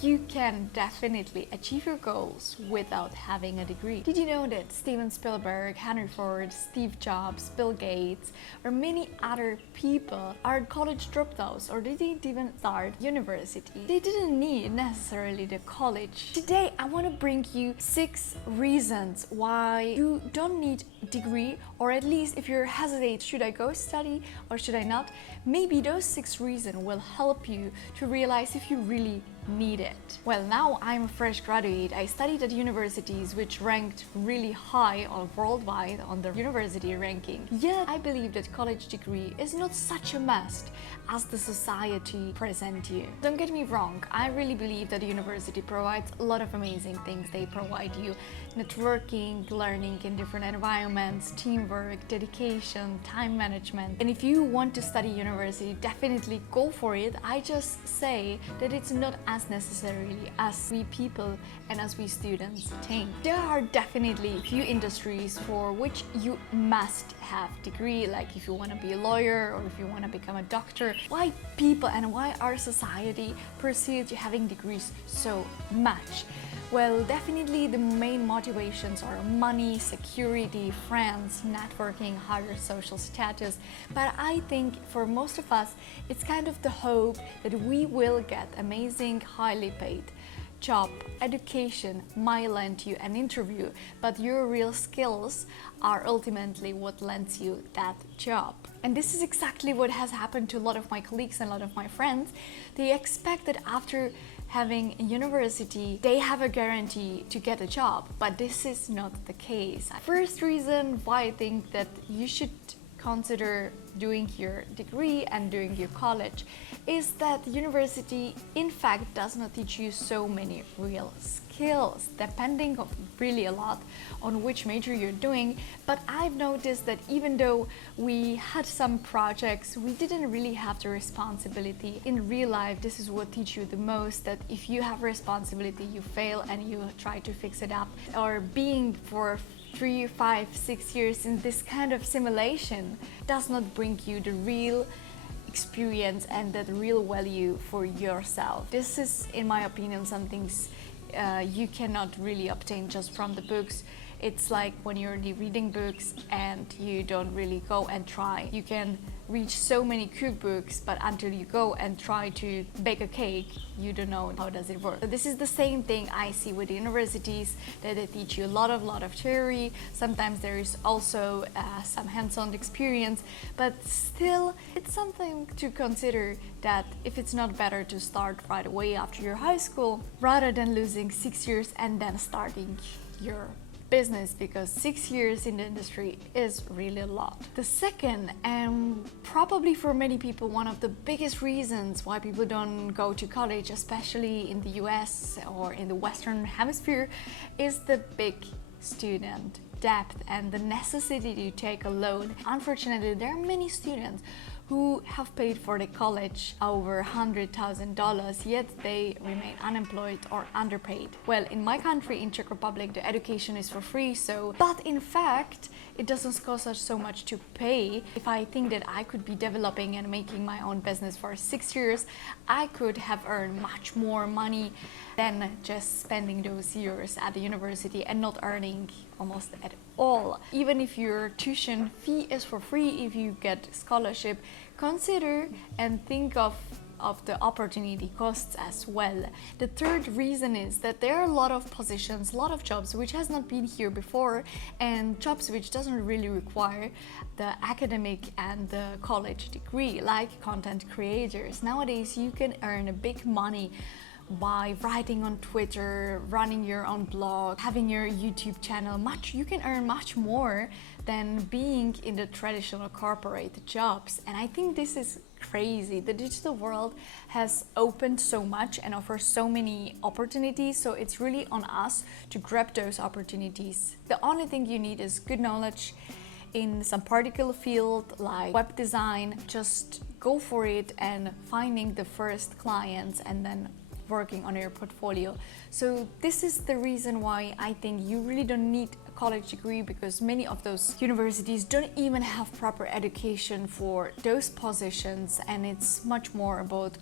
you can definitely achieve your goals without having a degree. Did you know that Steven Spielberg, Henry Ford, Steve Jobs, Bill Gates, or many other people are college dropouts, or they didn't even start university? They didn't need necessarily the college. Today I want to bring you 6 reasons why you don't need a degree, or at least if you're hesitant, should I go study or should I not? Maybe those 6 reasons will help you to realize if you really need it. Well, now I'm a fresh graduate. I studied at universities which ranked really high on worldwide on the university ranking. Yet I believe that college degree is not such a must as the society present you. Don't get me wrong, I really believe that the university provides a lot of amazing things. They provide you networking, learning in different environments, teamwork, dedication, time management. And if you want to study university, definitely go for it. I just say that it's not as necessarily as we people and as we students think. There are definitely few industries for which you must have degree, like if you want to be a lawyer or if you want to become a doctor. Why people and why our society perceives having degrees so much? Well, definitely the main motivations are money, security, friends, networking, higher social status. But I think for most of us, it's kind of the hope that we will get amazing, highly paid job. Education might lend you an interview, but your real skills are ultimately what lends you that job. And this is exactly what has happened to a lot of my colleagues and a lot of my friends. They expect that after having a university, they have a guarantee to get a job, but this is not the case. First reason why I think that you should consider doing your degree and doing your college is that university in fact does not teach you so many real skills, depending on really a lot on which major you're doing. But I've noticed that even though we had some projects, we didn't really have the responsibility. In real life, this is what teach you the most, that if you have responsibility, you fail and you try to fix it up. Or being for 3, 5, 6 years in this kind of simulation does not bring you the real experience and the real value for yourself. This is, in my opinion, some things you cannot really obtain just from the books. It's like when you're reading books and you don't really go and try. You can read so many cookbooks, but until you go and try to bake a cake, you don't know how does it work. So this is the same thing I see with the universities, that they teach you a lot of theory. Sometimes there is also some hands-on experience, but still it's something to consider, that if it's not better to start right away after your high school rather than losing 6 years and then starting your business, because 6 years in the industry is really a lot. The second, and probably for many people one of the biggest reasons why people don't go to college, especially in the US or in the Western Hemisphere, is the big student debt and the necessity to take a loan. Unfortunately, there are many students who have paid for the college over $100,000, yet they remain unemployed or underpaid. Well, in my country, in Czech Republic, the education is for free, but in fact, it doesn't cost us so much to pay. If I think that I could be developing and making my own business for 6 years, I could have earned much more money than just spending those years at the university and not earning almost at all. Even if your tuition fee is for free, if you get scholarship, consider and think of the opportunity costs as well. The third reason is that there are a lot of positions, a lot of jobs which has not been here before, and jobs which doesn't really require the academic and the college degree, like content creators. Nowadays you can earn a big money by writing on Twitter, running your own blog, having your YouTube channel. You can earn much more than being in the traditional corporate jobs. And I think this is crazy. The digital world has opened so much and offers so many opportunities, so it's really on us to grab those opportunities. The only thing you need is good knowledge in some particular field like web design. Just go for it and finding the first clients and then working on your portfolio. So this is the reason why I think you really don't need a college degree, because many of those universities don't even have proper education for those positions, and it's much more about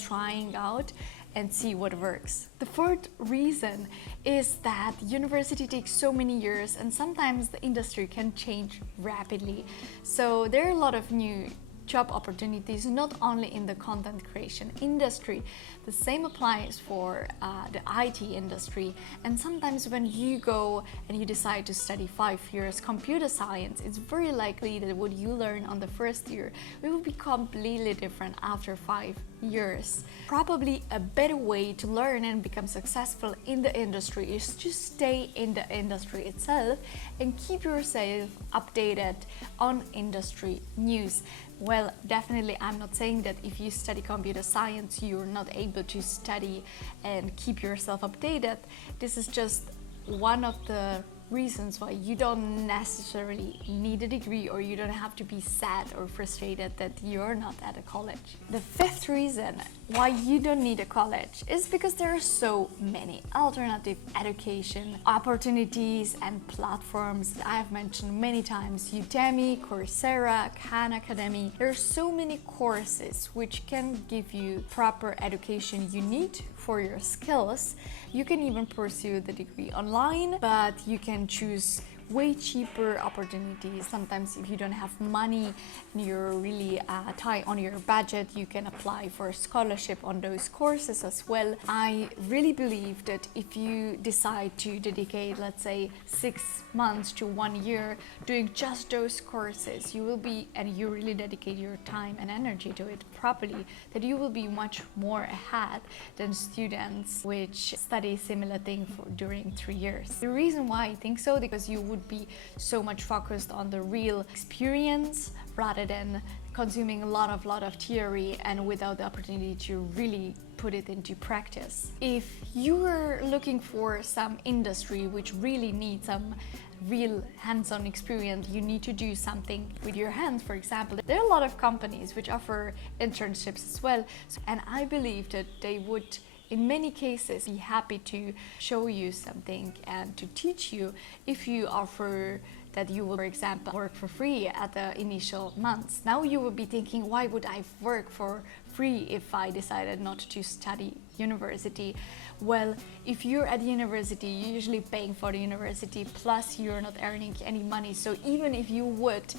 trying out and see what works. The fourth reason is that university takes so many years and sometimes the industry can change rapidly. So there are a lot of new job opportunities, not only in the content creation industry. The same applies for the IT industry. And sometimes when you go and you decide to study 5 years computer science, it's very likely that what you learn on the first year will be completely different after 5 years. Probably a better way to learn and become successful in the industry is to stay in the industry itself and keep yourself updated on industry news. Well, definitely I'm not saying that if you study computer science you're not able to study and keep yourself updated. This is just one of the reasons why you don't necessarily need a degree, or you don't have to be sad or frustrated that you're not at a college. The fifth reason why you don't need a college is because there are so many alternative education opportunities and platforms that I have mentioned many times. Udemy, Coursera, Khan Academy. There are so many courses which can give you proper education you need for your skills. You can even pursue the degree online, but you can choose way cheaper opportunities. Sometimes if you don't have money and you're really tight on your budget, you can apply for a scholarship on those courses as well. I really believe that if you decide to dedicate, let's say, 6 months to 1 year doing just those courses, you will be, and you really dedicate your time and energy to it properly, that you will be much more ahead than students which study similar thing during 3 years. The reason why I think so, because you would be so much focused on the real experience rather than consuming a lot of theory and without the opportunity to really put it into practice. If you are looking for some industry which really needs some real hands-on experience, you need to do something with your hands, for example. There are a lot of companies which offer internships as well, and I believe that they would in many cases be happy to show you something and to teach you if you offer that you will, for example, work for free at the initial months. Now you will be thinking, why would I work for free if I decided not to study university? Well, if you're at university, you're usually paying for the university, plus you're not earning any money. So even if you would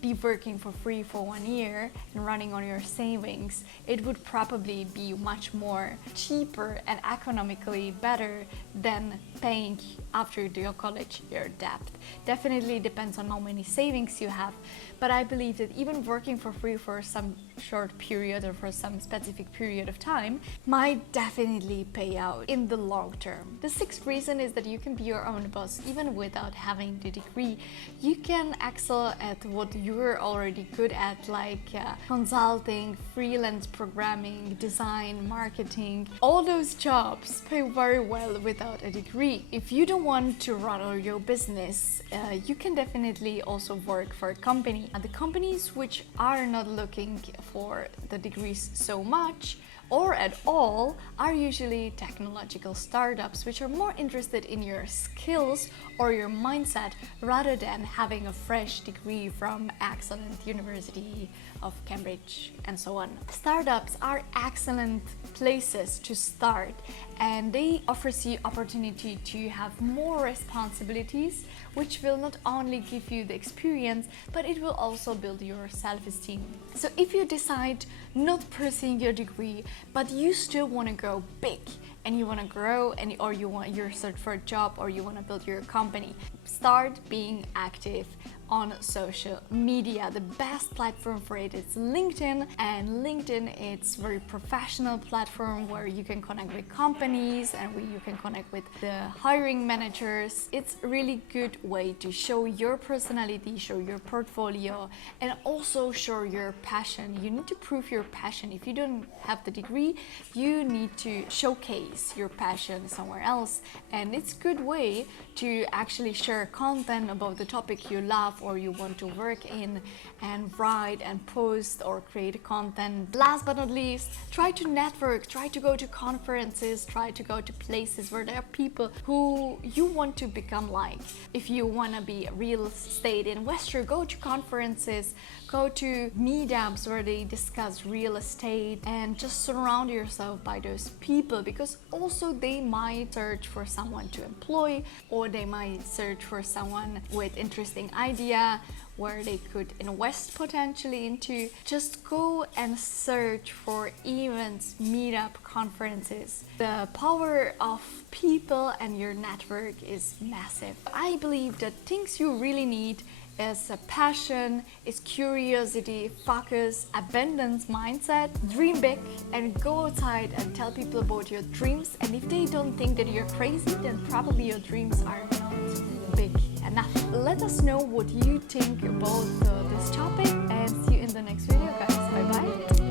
be working for free for 1 year and running on your savings, it would probably be much more cheaper and economically better than paying after your college your debt. Definitely depends on how many savings you have, but I believe that even working for free for some short period or for some specific period of time might definitely pay out in the long term. The sixth reason is that you can be your own boss even without having the degree. You can excel at what you're already good at, like consulting, freelance programming, design, marketing. All those jobs pay very well without a degree. If you don't want to run your business, you can definitely also work for a company. And the companies which are not looking for the degrees so much or at all are usually technological startups which are more interested in your skills or your mindset rather than having a fresh degree from excellent University of Cambridge and so on. Startups are excellent places to start, and they offer you opportunity to have more responsibilities, which will not only give you the experience, but it will also build your self-esteem. So if you decide not pursuing your degree, but you still want to go big and you want to grow, and or you're search for a job, or you want to build your company, start being active on social media. The best platform for it is LinkedIn, and LinkedIn, it's a very professional platform where you can connect with companies and where you can connect with the hiring managers. It's a really good way to show your personality, show your portfolio, and also show your passion. You need to prove your passion. If you don't have the degree, you need to showcase your passion somewhere else, and it's a good way to actually share content about the topic you love or you want to work in and write and post or create content. Last but not least, try to network, try to go to conferences, try to go to places where there are people who you want to become like. If you want to be a real estate investor, go to conferences, go to meetups where they discuss real estate, and just surround yourself by those people, because also they might search for someone to employ, or they might search for someone with interesting idea where they could invest potentially into. Just go and search for events, meetup, conferences. The power of people and your network is massive. I believe that things you really need is a passion, is curiosity, focus, abundance mindset. Dream big and go outside and tell people about your dreams. And if they don't think that you're crazy, then probably your dreams are not big enough. Let us know what you think about this topic, and see you in the next video, guys. Bye bye.